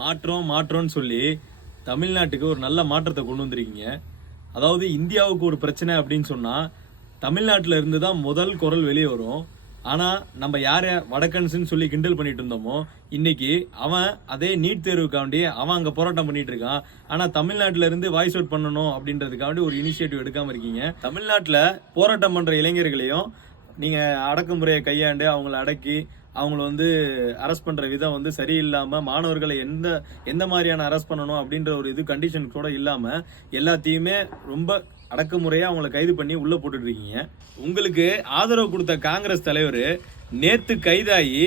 மாற்றம்னு சொல்லி தமிழ்நாட்டுக்கு ஒரு நல்ல மாற்றத்தை கொண்டு வந்திருக்கீங்க. அதாவது இந்தியாவுக்கு ஒரு பிரச்சனை அப்படின்னு சொன்னா தமிழ்நாட்டில் இருந்து தான் முதல் குரல் வெளியே வரும். ஆனா நம்ம யார வடக்கன்ஸ்ன்னு சொல்லி கிண்டல் பண்ணிட்டு இருந்தோமோ, இன்னைக்கு அவன் அதே நீட் தேர்வுக்காண்டி அவன் அங்க போராட்டம் பண்ணிட்டு இருக்கான். ஆனா தமிழ்நாட்டில இருந்து வாய்ஸ் அவுட் பண்ணணும் அப்படின்றதுக்காண்டி ஒரு இனிஷியேட்டிவ் எடுக்காம இருக்கீங்க. தமிழ்நாட்டில் போராட்டம் பண்ற இளைஞர்களையும் நீங்க அடக்குமுறையை கையாண்டு அவங்கள அடக்கி அவங்கள அரெஸ்ட் பண்ற விதம் சரியில்லாம, மாணவர்களை எந்த மாதிரியான அரெஸ்ட் பண்ணணும் அப்படின்ற ஒரு கண்டிஷன் கூட இல்லாம எல்லாத்தையுமே ரொம்ப அடக்குமுறையா அவங்களை கைது பண்ணி உள்ள போட்டுட்டு இருக்கீங்க. உங்களுக்கு ஆதரவு கொடுத்த காங்கிரஸ் தலைவர் நேத்து கைதாகி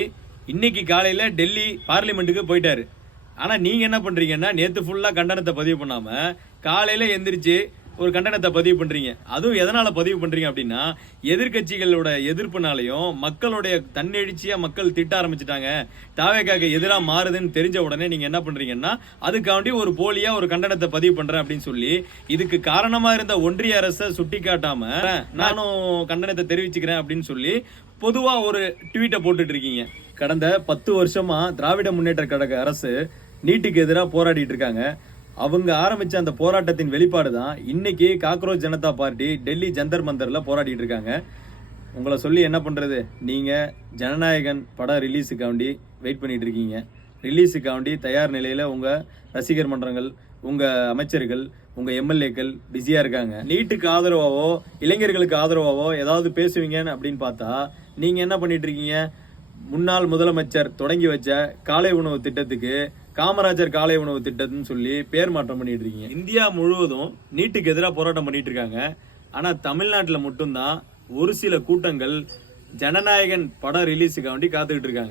இன்னைக்கு காலையில டெல்லி பார்லிமெண்ட்டுக்கு போயிட்டாரு. ஆனா நீங்க என்ன பண்றீங்கன்னா, நேத்து ஃபுல்லா கண்டனத்தை பதிவு பண்ணாம காலையில எந்திரிச்சு ஒரு கண்டனத்தை பதிவு பண்றீங்க. அதுவும் எதனால பதிவு பண்றீங்க அப்படின்னா, எதிர்கட்சிகளோட எதிர்ப்புனாலையும் மக்களுடைய தன்னெழுச்சியா மக்கள் திட்ட ஆரம்பிச்சுட்டாங்க, தாவேக்காக்கு எதிராக மாறுதுன்னு தெரிஞ்ச உடனே நீங்க என்ன பண்றீங்கன்னா, அதுக்காண்டி ஒரு போலியா ஒரு கண்டனத்தை பதிவு பண்றேன் அப்படின்னு சொல்லி இதுக்கு காரணமா இருந்த ஒன்றிய அரசை சுட்டி காட்டாம நானும் கண்டனத்தை தெரிவிச்சுக்கிறேன் அப்படின்னு சொல்லி பொதுவா ஒரு ட்வீட்டை போட்டுட்டு இருக்கீங்க. கடந்த 10 வருஷமா திராவிட முன்னேற்ற கழக அரசு நீட்டுக்கு எதிராக போராடிட்டு இருக்காங்க. அவங்க ஆரம்பிச்ச அந்த போராட்டத்தின் வெளிப்பாடு தான் இன்னைக்கு காக்ரோச் ஜனதா பார்ட்டி டெல்லி ஜந்தர் மந்தர்ல போராடிட்டு இருக்காங்க. உங்களை சொல்லி என்ன பண்றது, நீங்க ஜனநாயகன் படம் ரிலீஸுக்காண்டி வெயிட் பண்ணிட்டு இருக்கீங்க. ரிலீஸுக்காண்டி தயார் நிலையில உங்க ரசிகர் மன்றங்கள், உங்க அமைச்சர்கள், உங்க எம்எல்ஏக்கள் பிஸியா இருக்காங்க. நீட்டுக்கு ஆதரவாவோ இளைஞர்களுக்கு ஆதரவாவோ ஏதாவது பேசுவீங்க அப்படின்னு பார்த்தா நீங்க என்ன பண்ணிட்டு இருக்கீங்க, முன்னாள் முதலமைச்சர் தொடங்கி வச்ச காலை உணவு திட்டத்துக்கு காமராஜர் காலை உணவு திட்டம்னு சொல்லி பேர் மாற்றம் பண்ணிட்டு இருக்கீங்க. இந்தியா முழுவதும் நீட்டுக்கு எதிராக போராட்டம் பண்ணிட்டு இருக்காங்க. ஆனா தமிழ்நாட்டில் மட்டும்தான் ஒரு சில கூட்டங்கள் ஜனநாயகன் படம் ரிலீஸுக்காண்டி காத்துக்கிட்டு இருக்காங்க.